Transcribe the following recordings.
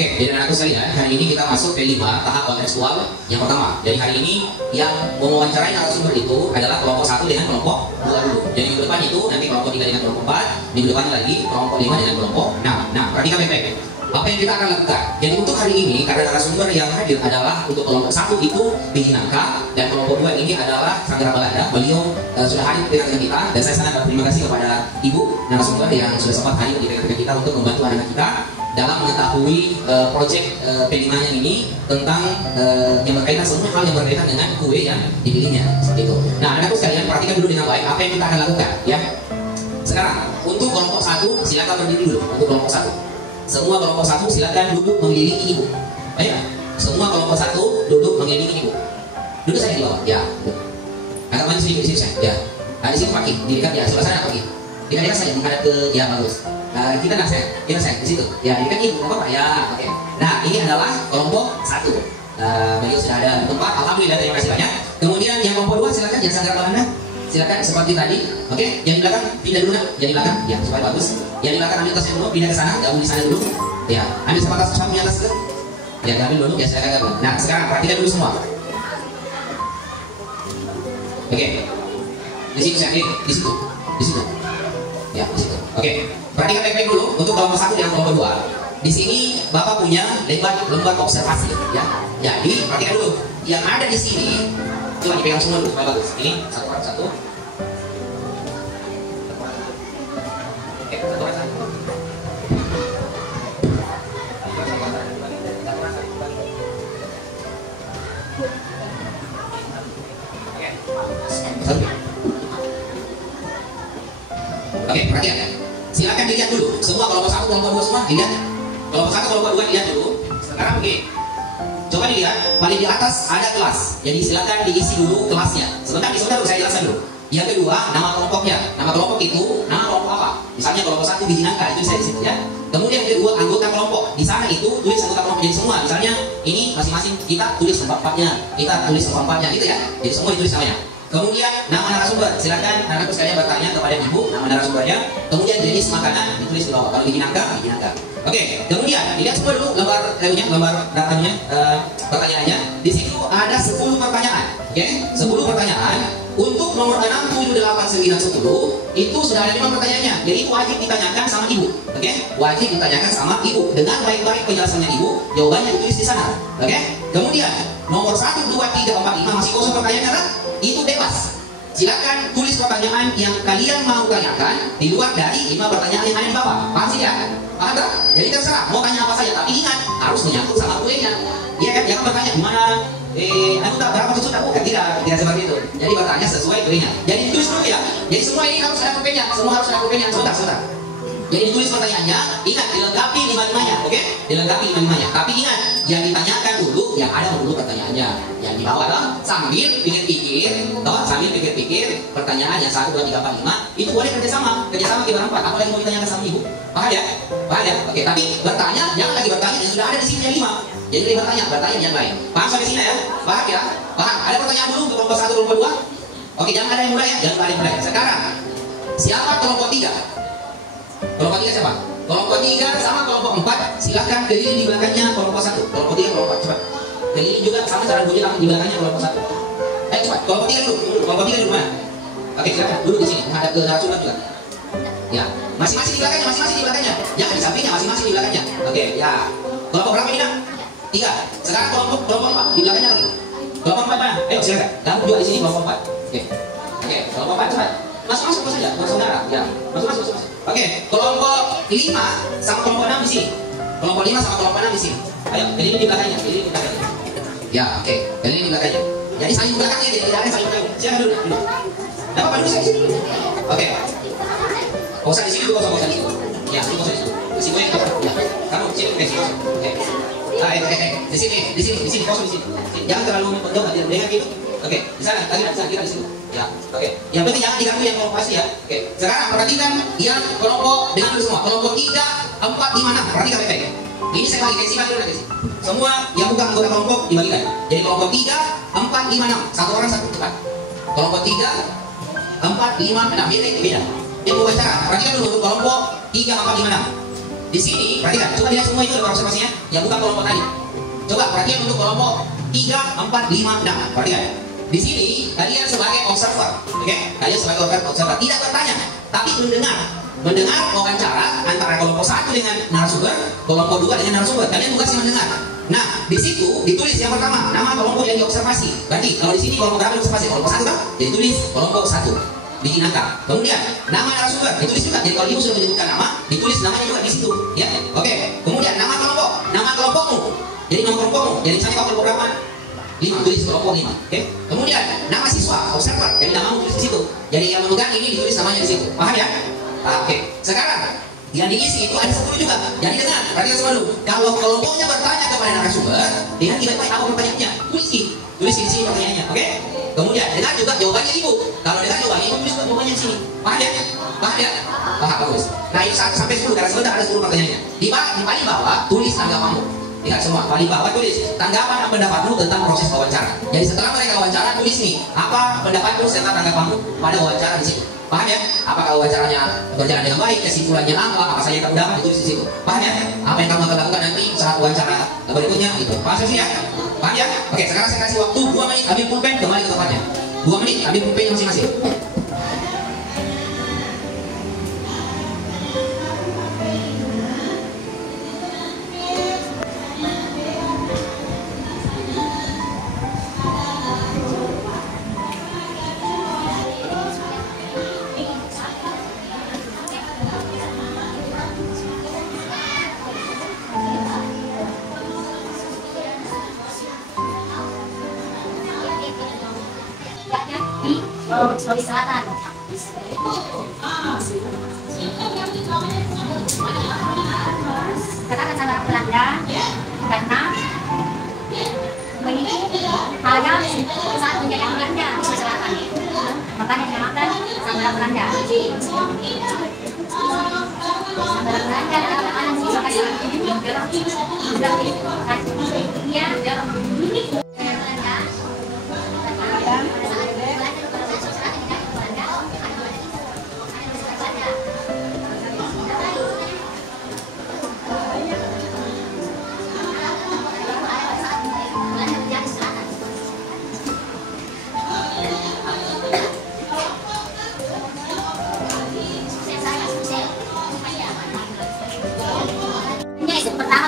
Oke, jadi anak-anakku sekalian, hari ini kita masuk ke 5 tahap kontekstual yang pertama. Jadi hari ini yang mewawancarai narasumber itu adalah kelompok 1 dengan kelompok 2 dulu. Jadi minggu depan itu nanti kelompok 3 dengan kelompok 4, minggu depan lagi kelompok 5 dengan kelompok 6. Nah, perhatikan baik-baik. Apa yang kita akan lakukan? Jadi untuk hari ini, karena narasumber yang hadir adalah untuk kelompok 1 itu Biji Nangka, dan kelompok 2 ini adalah Sandra Balada. Beliau sudah hadir di tengah-tengah kita, dan saya sangat berterima kasih kepada Ibu narasumber yang sudah sempat hadir di tengah-tengah kita untuk membantu anak kita dalam mengetahui proyek P5-nya ini tentang yang berkaitan semua hal yang berkaitan dengan kue yang dipilihnya, seperti itu. Nah, anak-anakku sekalian, perhatikan dulu dengan baik apa yang kita akan lakukan, ya. Sekarang, untuk kelompok 1 silakan berdiri dulu. Untuk kelompok 1, semua kelompok 1 silakan duduk mengelilingi ibu. Ayo, semua kelompok 1 duduk mengelilingi ibu. Duduk saya di bawah, ya. Duduk. Agak maju sedikit di sini saya, ya. Nah, di sini pakai, di dekat ya, sebelah sana pakai. Tidak dekat saya, menghadap ke, ya bagus. Kita di situ. Ya, ini kan ibu, apa ya, oke. Nah, ini adalah kelompok 1. Beliau sudah ada tempat, alhamdulillah, terima kasih banyak. Kemudian yang kelompok 2 silakan, jangan Sandra Balada. Silakan seperti tadi, oke? Yang di belakang pindah dulu, nak. Yang di belakang, ya supaya bagus. Yang di belakang ambil tasnya dulu, pindah ke sana, gabung di sana dulu. Ya, ambil sama tas sapunya tas dulu. Ya, ambil dulu, ya silakan gabung. Nah, sekarang perhatikan dulu semua. Oke. Di situ saya, di situ. Ya, di situ. Oke. Perhatikan baik-baik dulu untuk kelompok 1 dan kelompok 2. Di sini Bapak punya lembar observasi, ya. Jadi, perhatikan dulu. Yang ada di sini coba dipegang semua dulu supaya bagus. Ini satu orang satu. Oke, satu orang satu. Oke, perhatian ya. Silakan dilihat dulu. Semua kelompok 1, kelompok 2 semua dilihat. Kelompok 1, kelompok 2 dilihat dulu. Sekarang begini. Coba dilihat, paling di atas ada kelas. Jadi silakan diisi dulu kelasnya. Sebentar saya jelaskan dulu. Yang kedua, nama kelompoknya. Nama kelompok itu, nama kelompok apa? Misalnya kelompok 1 Biji Nangka, itu saya di situ ya. Kemudian yang kedua, anggota kelompok. Di sana itu tulis anggota kelompok jadi semua. Misalnya ini masing-masing kita tulis tempat-tempatnya, kita tulis tempat-tempatnya gitu ya. Jadi semua ditulis namanya. Kemudian nama narasumber, silakan anakku sekalian bertanya kepada ibu nama narasumbernya. Kemudian jenis makanan ditulis di bawah. Kalau Biji Nangka, Biji Nangka. Oke, kemudian dilihat semua dulu lembar datanya, pertanyaannya. Di situ ada 10 pertanyaan. Oke, 10 pertanyaan. Untuk nomor 6, 7, 8, 9, 10 itu sudah ada 5 pertanyaannya. Jadi itu wajib ditanyakan sama ibu. Oke, wajib ditanyakan sama ibu dengan baik-baik penjelasannya ibu. Jawabannya ditulis di sana. Oke, kemudian nomor 1, 2, 3, 4, 5 masih kosong pertanyaannya kan? Itu bebas. Silakan tulis pertanyaan yang kalian mau tanyakan di luar dari 5 pertanyaan yang ada di bawah. Paham sih ya? Paham tak? Jadi terserah mau tanya apa saja, tapi ingat harus menyangkut sama kuenya. Iya kan? Jangan bertanya gimana? Tak berapa cucu tak? Bukan, tidak seperti itu. Jadi bertanya sesuai kuenya. Jadi ditulis dulu ya. Jadi semua ini harus ada kuenya. Semua harus ada kuenya. Sebentar. Jadi ditulis pertanyaannya, ingat dilengkapi 5-5-nya, oke? Dilengkapi 5-5-nya. Tapi ingat, yang ditanyakan dulu yang ada dulu pertanyaannya. Yang di bawah toh, sambil pikir-pikir, pertanyaan yang 1, 2, 3, 4, 5 itu boleh kerjasama kita berempat. Apa lagi mau ditanyakan sama ibu? Paham ya? Oke, tapi bertanya, jangan lagi bertanya yang sudah ada di sini yang 5. Jadi bertanya yang lain. Paham sampai sini ya? Paham ya? Paham? Ada pertanyaan dulu untuk kelompok 1, kelompok 2? Oke, jangan ada yang mulai ya, jangan ada yang mulai. Sekarang, siapa kelompok 3? Kelompok 3 siapa? Kelompok 3 sama kelompok 4 silahkan keliling di belakangnya kelompok 1. Kelompok 3, kelompok 4, cepat. Keliling juga sama cara bunyi di belakangnya kelompok 1. Ayo cepat, kelompok 3 dulu. Kelompok 3 dulu mana? Oke, silakan duduk di sini, menghadap ke narasumber juga. Ya, masing-masing di belakangnya. Jangan di sampingnya, masing-masing di belakangnya. Oke, ya. Kelompok berapa ini, Nak? 3. Sekarang kelompok 4 di belakangnya lagi. Kelompok 4 mana? Ayo silakan. Kamu juga di sini kelompok 4. Oke, kelompok 4 cepat. Masuk saja, bersaudara. Ya, masuk. Oke, kelompok 5 sama kelompok 6 di sini. Kelompok 5 sama kelompok 6 di sini. Ayo, keliling di belakangnya. Ya, oke, keliling di belakangnya. Jadi saling belakangnya, jadi tidak ada saling belakang. Silakan dulu. Dapat apa dulu saya di sini? Oke. Kosong di sini dulu, kosong di sini. Ya, ini kosong di sini. Di sini ya. Kamu sini ke sini. Oke. Di sini kosong di sini. Jangan terlalu menjauh nanti dengan gitu. Oke, di sana, kita di sini. Ya, oke. Yang penting jangan diganggu yang kelompok asli ya. Oke. Sekarang perhatikan yang kelompok dengan dulu semua. Kelompok 3, 4, 5, 6. Perhatikan baik-baik. Ini saya bagi silakan dulu guys. Semua yang bukan anggota kelompok dibagikan. Jadi kelompok 3, 4, 5, 6. Satu orang satu cepat. Kelompok 3, 4, 5, 6. Beda. Ini bukan cara. Perhatikan dulu untuk kelompok 3, 4, 5, 6. Di sini, perhatikan, coba lihat semua itu ada observasinya yang bukan kelompok tadi. Coba perhatikan untuk kelompok 3, 4, 5, 6. Perhatikan. Di sini kalian sebagai observer, oke? Kalian sebagai observer tidak bertanya, tapi mendengar wawancara antara kelompok 1 dengan narasumber, kelompok 2 dengan narasumber. Kalian bukan cuma mendengar. Nah, di situ ditulis yang pertama nama kelompok yang diobservasi. Berarti kalau di sini kelompok berapa diobservasi? Kelompok 1 kan? Jadi tulis kelompok 1. Bikin angka. Kemudian nama narasumber ditulis juga. Jadi kalau ibu sudah menyebutkan nama, ditulis namanya juga di situ. Ya, oke. Kemudian nama kelompokmu. Jadi nama kelompokmu. Jadi misalnya kau kelompok berapa? 5, tulis kelompok 5. Oke. Kemudian nama siswa, observer. Jadi namamu tulis di situ. Jadi yang memegang ini ditulis namanya di situ. Paham ya? Oke. Sekarang yang diisi itu ada 10 juga. Jadi dengar, perhatikan selalu. Kalau kelompoknya bertanya kepada narasumber, dia tidak baik apa pertanyaannya. Tulis di sini pertanyaannya. Oke. Kemudian dengar juga jawabannya ibu. Kalau dengar jawabannya ibu tulis jawabannya di sini. Paham ya? Paham, bagus. Nah ini 1 sampai 10 karena sebentar ada 10 pertanyaannya. Di paling bawah tulis tanggapanmu. Lihat semua, paling bawah tulis tanggapan dan pendapatmu tentang proses wawancara. Jadi setelah mereka wawancara tulis nih apa pendapatmu serta tanggapanmu pada wawancara di situ. Paham ya? Apakah wawancaranya berjalan dengan baik, kesimpulannya apa saja yang kamu dapat ditulis di situ. Paham ya? Apa yang kamu akan lakukan nanti saat wawancara berikutnya itu. Paham sih ya? Paham ya? Oke, sekarang saya kasih waktu 2 menit ambil pulpen kembali ke tempatnya. 2 menit ambil pulpennya masing-masing. Sulawesi Selatan. Katakan sama Belanda karena begitu hanya saat menjadi Belanda di Sulawesi Selatan. Makanya dinamakan Samudra Belanda. Samudra Belanda adalah anak di Sulawesi Selatan.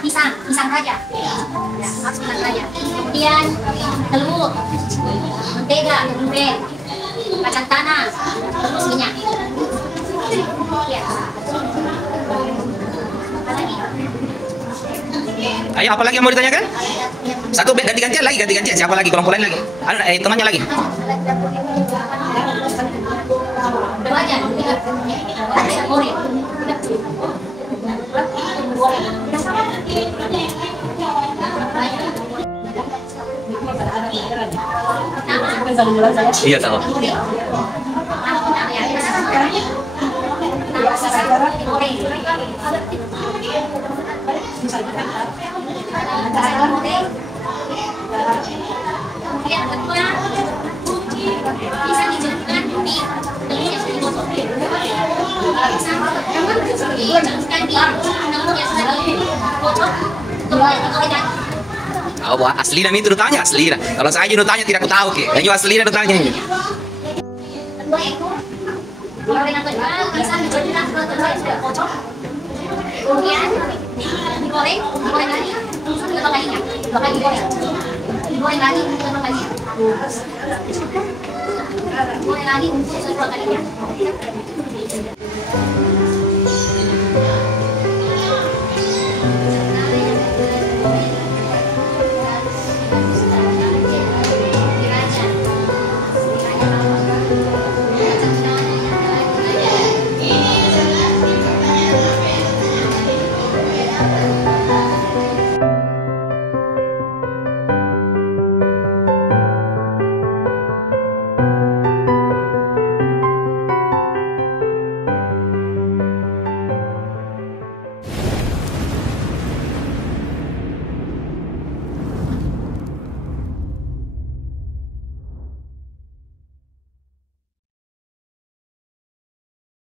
Pisang raja, ya, harus pisang raja. Kemudian telur, mentega, durian, kacang tanah, terus minyak. Ya. Apalagi? Ayo, apa lagi yang mau ditanyakan? Satu ganti-gantian lagi. Siapa lagi? Kelompok lain lagi? Temannya lagi. Aja. Iya tahu. Bisa dijadikan di Oh, asli dan itu tanya asli. Kalau saya juga tanya tidak aku tahu ke. Yang asli dan tanya ini. Bisa dijadikan sudah kocok. Kemudian digoreng lagi, dua kali digoreng. Digoreng lagi, dua kalinya.